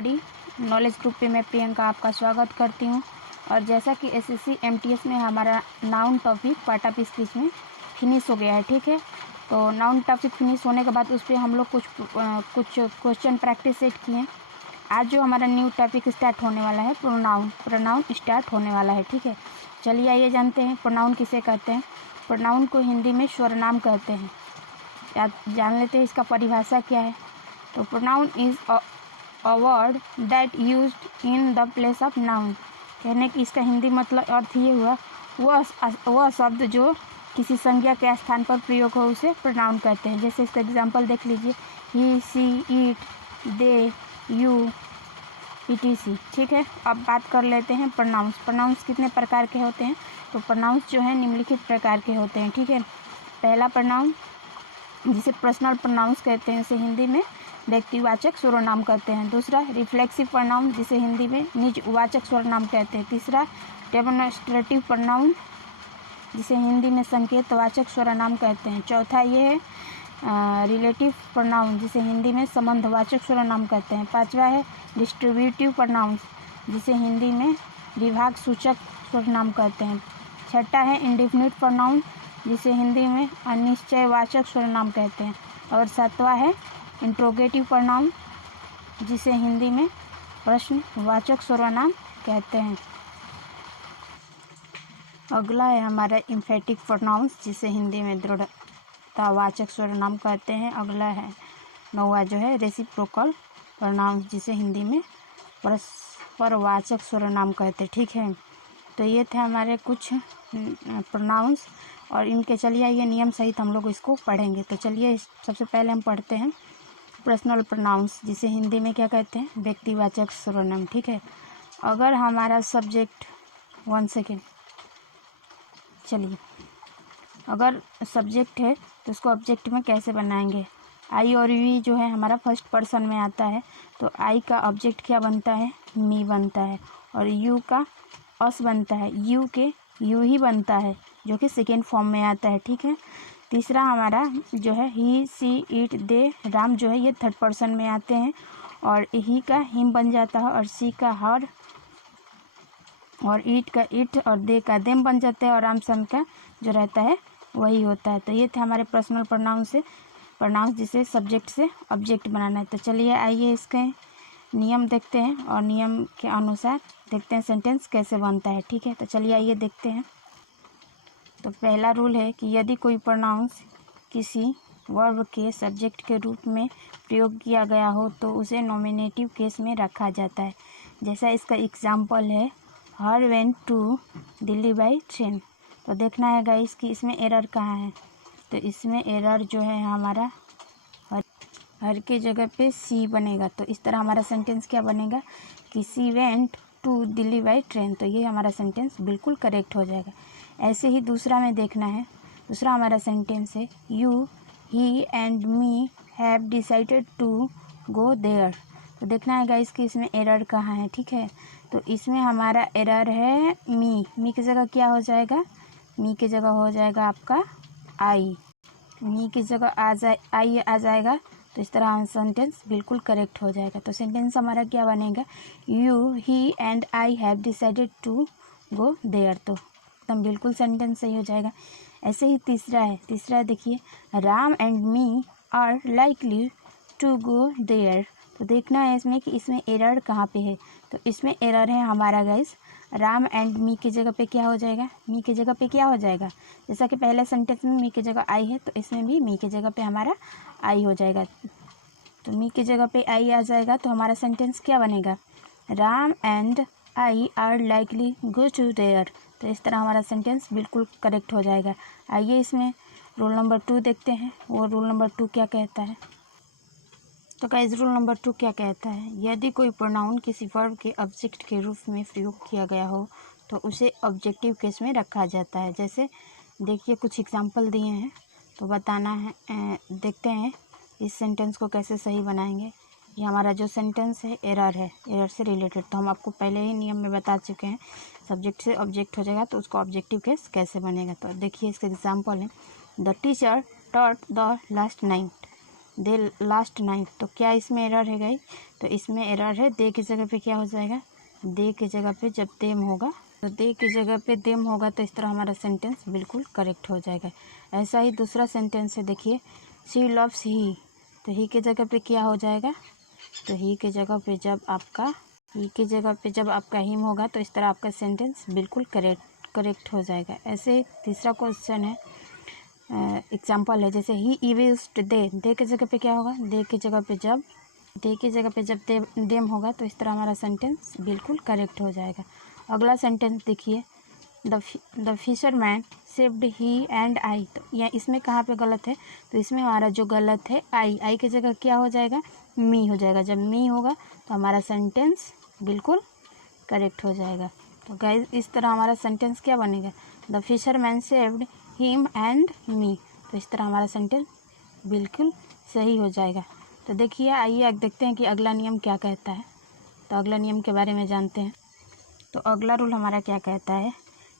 Everybody, knowledge group पे मैं प्रियंका आपका स्वागत करती हूँ। और जैसा कि एसएससी एमटीएस में हमारा noun topic part of speech में फिनिश हो गया है, ठीक है। तो नाउन टॉपिक फिनिश होने के बाद उस पर हम लोग कुछ क्वेश्चन प्रैक्टिस सेट किए। आज जो हमारा न्यू टॉपिक स्टार्ट होने वाला है प्रोनाउन स्टार्ट होने वाला है, ठीक है। चलिए आइए जानते हैं प्रोनाउन किसे कहते हैं। प्रोनाउन को हिंदी में स्वरनाम कहते हैं। जान लेते हैं इसका परिभाषा क्या है। तो pronoun is a word that used in the place of noun. कहने की इसका हिंदी मतलब अर्थ ये हुआ वह शब्द जो किसी संज्ञा के स्थान पर प्रयोग हो उसे प्रोनाउन कहते हैं। जैसे इसका एग्जांपल देख लीजिए, ही, सी, इट, दे, यू, etc, ठीक है। अब बात कर लेते हैं प्रोनाउंस। प्रोनाउंस कितने प्रकार के होते हैं। तो प्रोनाउंस जो है निम्नलिखित प्रकार के होते हैं, ठीक है। पहला प्रोनाउन जिसे पर्सनल प्रोनाउंस कहते हैं, इसे हिंदी में व्यक्तिवाचक सर्वनाम कहते हैं। दूसरा रिफ्लेक्सिव प्रोनाउन जिसे हिंदी में निजवाचक सर्वनाम कहते हैं। तीसरा डेमोन्स्ट्रेटिव प्रोनाउन जिसे हिंदी में संकेतवाचक सर्वनाम कहते हैं। चौथा ये है रिलेटिव प्रोनाउन जिसे हिंदी में संबंधवाचक सर्वनाम कहते हैं। पांचवा है डिस्ट्रीब्यूटिव प्रोनाउन जिसे हिंदी में विभाग सूचक सर्वनाम कहते हैं। छठा है इंडेफिनिट प्रोनाउन जिसे हिंदी में अनिश्चयवाचक सर्वनाम कहते हैं। और सातवां है इंट्रोगेटिव प्रोनाउन जिसे हिंदी में प्रश्नवाचक सर्वनाम कहते हैं। अगला है हमारा एम्फेटिक प्रोनाउंस जिसे हिंदी में दृढ़तावाचक सर्वनाम कहते हैं। अगला है नौवां जो है रेसिप्रोकल प्रोनाउंस जिसे हिंदी में परस्परवाचक सर्वनाम कहते हैं, ठीक है। तो ये थे हमारे कुछ प्रोनाउंस और इनके चलिए ये नियम सहित हम लोग इसको पढ़ेंगे। तो चलिए सबसे पहले हम पढ़ते हैं पर्सनल प्रोनाउंस जिसे हिंदी में क्या कहते हैं, व्यक्तिवाचक सर्वनाम, ठीक है। अगर हमारा सब्जेक्ट चलिए अगर सब्जेक्ट है तो उसको ऑब्जेक्ट में कैसे बनाएंगे। आई और वी जो है हमारा फर्स्ट पर्सन में आता है, तो आई का ऑब्जेक्ट क्या बनता है, मी बनता है। और यू का अस बनता है, यू के यू ही बनता है जो कि सेकेंड फॉर्म में आता है, ठीक है। तीसरा हमारा जो है ही, सी, इट, दे, राम जो है ये थर्ड पर्सन में आते हैं और ही का हिम बन जाता है और सी का हर और ईट का इट और दे का देम बन जाता है और राम सम का जो रहता है वही होता है। तो ये थे हमारे पर्सनल प्रोनाउंस जिसे सब्जेक्ट से ऑब्जेक्ट बनाना है। तो चलिए आइए इसके नियम देखते हैं और नियम के अनुसार देखते हैं सेंटेंस कैसे बनता है, ठीक है। तो चलिए आइए देखते हैं। तो पहला रूल है कि यदि कोई प्रोनाउंस किसी वर्ब के सब्जेक्ट के रूप में प्रयोग किया गया हो तो उसे नॉमिनेटिव केस में रखा जाता है। जैसा इसका एग्जाम्पल है her went to Delhi by train. तो देखना है गाइस कि इसमें एरर कहाँ है। तो इसमें एरर जो है हमारा हर के जगह पे सी बनेगा। तो इस तरह हमारा सेंटेंस क्या बनेगा कि she went to Delhi by train. तो ये हमारा सेंटेंस बिल्कुल करेक्ट हो जाएगा। ऐसे ही दूसरा में देखना है। दूसरा हमारा सेंटेंस है you, he and me have decided to go there. तो देखना है गाइस कि इसमें एरर कहाँ है, ठीक है। तो इसमें हमारा एरर है मी की जगह क्या हो जाएगा, मी की जगह हो जाएगा आपका आई। मी की जगह आई आ जाएगा। तो इस तरह सेंटेंस बिल्कुल करेक्ट हो जाएगा। तो सेंटेंस हमारा क्या बनेगा, you, he and I have decided to go there. तो एकदम बिल्कुल सेंटेंस सही हो जाएगा। ऐसे ही तीसरा देखिए Ram and me are likely to go there. तो देखना है इसमें कि इसमें एरर कहाँ पे है। तो इसमें एरर है हमारा गाइस राम एंड मी की जगह पे क्या हो जाएगा, मी की जगह पे क्या हो जाएगा। जैसा कि पहले सेंटेंस में मी की जगह आई है तो इसमें भी मी की जगह पे हमारा आई हो जाएगा। तो मी की जगह पे आई आ जाएगा तो हमारा सेंटेंस क्या बनेगा, Ram and I are likely go to there. तो इस तरह हमारा सेंटेंस बिल्कुल करेक्ट हो जाएगा। आइए इसमें रूल नंबर 2 देखते हैं। वो रूल नंबर 2 क्या कहता है। तो गाइस रूल नंबर 2 क्या कहता है, यदि कोई प्रोनाउन किसी वर्ब के ऑब्जेक्ट के रूप में प्रयोग किया गया हो तो उसे ऑब्जेक्टिव केस में रखा जाता है। जैसे देखिए कुछ एग्जांपल दिए हैं तो बताना है, देखते हैं इस सेंटेंस को कैसे सही बनाएंगे। ये हमारा जो सेंटेंस है एरर से रिलेटेड। तो हम आपको पहले ही नियम में बता चुके हैं सब्जेक्ट से ऑब्जेक्ट हो जाएगा तो उसको ऑब्जेक्टिव केस कैसे बनेगा। तो देखिए इसका एग्जांपल है the teacher taught the last night. They last night. तो क्या इसमें एरर है गाइस? तो इसमें एरर है, दे की जगह पे क्या हो जाएगा, दे की जगह पे जब देम होगा तो दे की जगह पे देम होगा, तो इस तरह हमारा सेंटेंस बिल्कुल करेक्ट हो जाएगा। ऐसा ही दूसरा सेंटेंस है, देखिए शी लव्स ही, तो ही की जगह पे क्या हो जाएगा, तो ही की जगह पे जब आपका हिम होगा तो इस तरह आपका सेंटेंस बिल्कुल करेक्ट हो जाएगा। ऐसे ही तीसरा क्वेश्चन है, एग्जाम्पल है, जैसे ही यूज्ड दे की जगह पे क्या होगा, दे की जगह पे जब देम होगा तो इस तरह हमारा सेंटेंस बिल्कुल करेक्ट हो जाएगा। अगला सेंटेंस देखिए, the fisherman saved he and आई, तो यह इसमें कहाँ पे गलत है, तो इसमें हमारा जो गलत है आई की जगह क्या हो जाएगा, मी हो जाएगा। जब मी होगा तो हमारा सेंटेंस बिल्कुल करेक्ट हो जाएगा। तो गाइस इस तरह हमारा सेंटेंस क्या बनेगा, the fisherman saved him and me, तो इस तरह हमारा सेंटेंस बिल्कुल सही हो जाएगा। तो देखिए आइए अब देखते हैं कि अगला नियम क्या कहता है। तो अगला नियम के बारे में जानते हैं। तो अगला रूल हमारा क्या कहता है,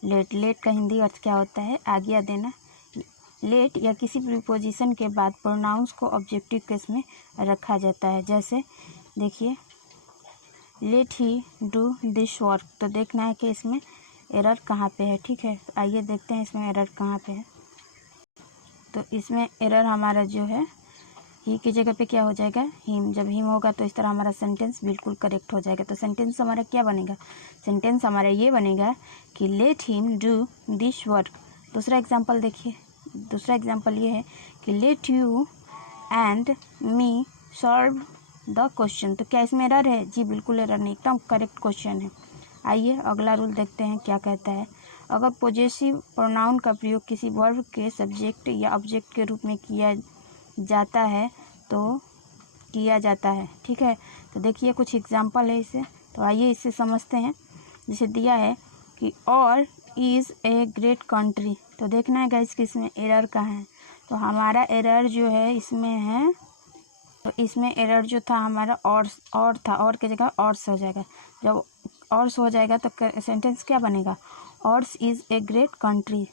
लेट का हिंदी अर्थ क्या होता है, आज्ञा देना। लेट या किसी प्रीपोजिशन के बाद प्रोनाउंस को ऑब्जेक्टिव केस में रखा जाता है। जैसे देखिए let he do this work, तो देखना है कि इसमें एरर कहाँ पे है। ठीक है, तो आइए देखते हैं इसमें एरर कहाँ पे है। तो इसमें एरर हमारा जो है, ही की जगह पे क्या हो जाएगा, हिम। जब हिम होगा तो इस तरह हमारा सेंटेंस बिल्कुल करेक्ट हो जाएगा। तो सेंटेंस हमारा क्या बनेगा, सेंटेंस हमारा ये बनेगा कि let him do this work. दूसरा एग्जांपल देखिए, दूसरा एग्जांपल ये है कि let you and me solve the question. तो क्या इसमें एरर है, जी बिल्कुल एरर नहीं, एकदम करेक्ट क्वेश्चन है। आइए अगला रूल देखते हैं क्या कहता है। अगर पॉजेसिव प्रोनाउन का प्रयोग किसी वर्ब के सब्जेक्ट या ऑब्जेक्ट के रूप में किया जाता है तो किया जाता है। ठीक है, तो देखिए कुछ एग्जांपल है इसे, तो आइए इससे समझते हैं। जैसे दिया है कि और इज़ ए ग्रेट कंट्री, तो देखना है गाइस कि इसमें एरर कहाँ है। तो हमारा एरर जो है इसमें है, तो इसमें एरर जो था हमारा और था, और की जगह ऑर्स हो जाएगा। जब ऑर्स हो जाएगा तो सेंटेंस क्या बनेगा, ऑर्स इज़ ए ग्रेट कंट्री,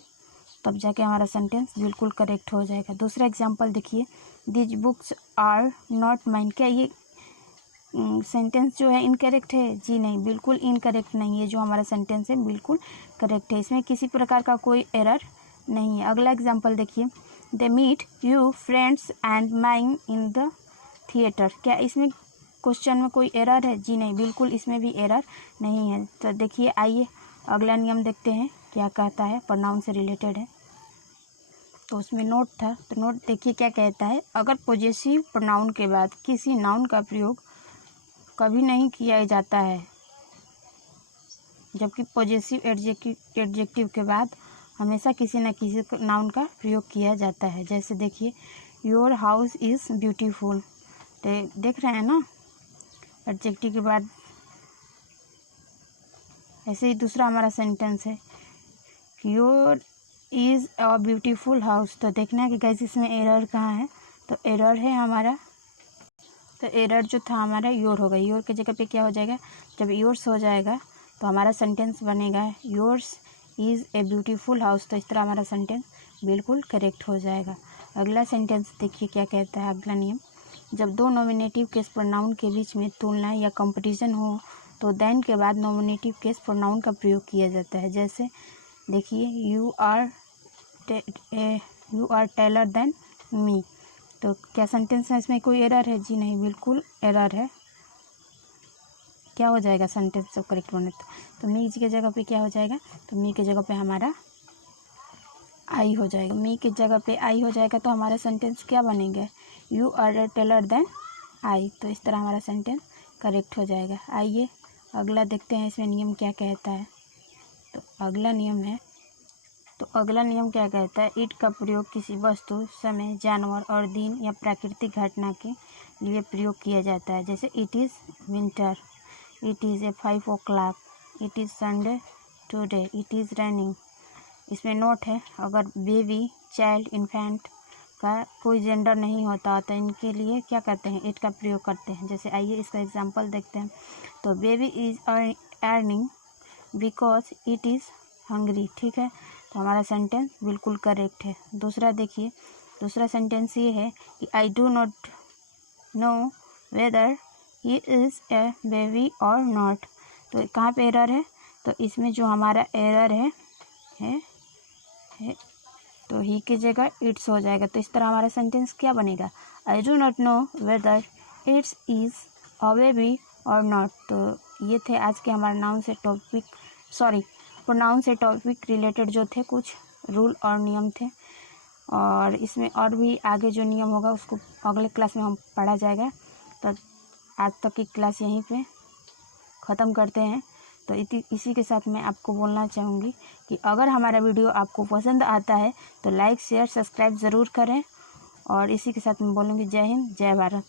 तब जाके हमारा सेंटेंस बिल्कुल करेक्ट हो जाएगा। दूसरा एग्जांपल देखिए, these books are not mine, क्या ये सेंटेंस जो है इनकरेक्ट है, जी नहीं, बिल्कुल इनकरेक्ट नहीं है। जो हमारा सेंटेंस है बिल्कुल करेक्ट है, इसमें किसी प्रकार का कोई एरर नहीं है। अगला एग्जांपल देखिए, they meet you friends and mine in the theatre, क्या इसमें क्वेश्चन में कोई एरर है, जी नहीं, बिल्कुल इसमें भी एरर नहीं है। तो देखिए आइए अगला नियम देखते हैं क्या कहता है, प्रोनाउन से रिलेटेड है। तो उसमें नोट था, तो नोट देखिए क्या कहता है, अगर पॉजेसिव प्रोनाउन के बाद किसी नाउन का प्रयोग कभी नहीं किया जाता है, जबकि पॉजेसिव एडजेक्टिव के बाद हमेशा किसी न किसी नाउन का प्रयोग किया जाता है। जैसे देखिए योर हाउस इज़ ब्यूटीफुल, देख रहे हैं ना, एडजेक्टिव के बाद। ऐसे ही दूसरा हमारा सेंटेंस है, your is a beautiful house, तो देखना है कि गाइस इसमें एरर कहाँ है। तो एरर है हमारा, तो एरर जो था हमारा योर होगा, योर की जगह पे क्या हो जाएगा, जब योर्स हो जाएगा तो हमारा सेंटेंस बनेगा yours is a beautiful house, तो इस तरह हमारा सेंटेंस बिल्कुल करेक्ट हो जाएगा। अगला सेंटेंस देखिए क्या कहता है, अगला नियम, जब दो नॉमिनेटिव केस प्रोनाउन के बीच में तुलना या कंपटीशन हो तो देन के बाद नॉमिनेटिव केस प्रोनाउन का प्रयोग किया जाता है। जैसे देखिए you are taller than me, तो क्या सेंटेंस है इसमें कोई एरर है, जी नहीं, बिल्कुल एरर है। क्या हो जाएगा सेंटेंस सब करेक्ट बने तो मी की जगह पे क्या हो जाएगा, तो मी की जगह पे हमारा आई हो जाएगा। मी की जगह पे आई हो जाएगा तो हमारा सेंटेंस क्या बनेगा, you are a taller than I, तो इस तरह हमारा सेंटेंस करेक्ट हो जाएगा। आइए अगला देखते हैं इसमें नियम क्या कहता है। तो अगला नियम क्या कहता है, इट का प्रयोग किसी वस्तु, समय, जानवर और दिन या प्राकृतिक घटना के लिए प्रयोग किया जाता है। जैसे it is winter, it is a 5 o'clock, it is Sunday today, it is running. इसमें नोट है, अगर बेबी, चाइल्ड, इन्फेंट का कोई जेंडर नहीं होता तो इनके लिए क्या करते हैं, इट का प्रयोग करते हैं। जैसे आइए इसका एग्जांपल देखते हैं। तो baby is earning because it is hungry, ठीक है, तो हमारा सेंटेंस बिल्कुल करेक्ट है। दूसरा देखिए, दूसरा सेंटेंस ये है कि I do not know whether he is a baby और नॉट। तो कहाँ पे एरर है, तो इसमें जो हमारा एरर है तो ही की जगह इट्स हो जाएगा। तो इस तरह हमारा सेंटेंस क्या बनेगा, I do not know whether it's is a baby और नॉट। तो ये थे आज के हमारे प्रोनाउन से टॉपिक रिलेटेड जो थे कुछ रूल और नियम थे, और इसमें और भी आगे जो नियम होगा उसको अगले क्लास में हम पढ़ा जाएगा। तो आज तक की क्लास यहीं पे ख़त्म करते हैं। तो इसी के साथ मैं आपको बोलना चाहूँगी कि अगर हमारा वीडियो आपको पसंद आता है तो लाइक शेयर सब्सक्राइब ज़रूर करें, और इसी के साथ मैं बोलूँगी जय हिंद जय भारत।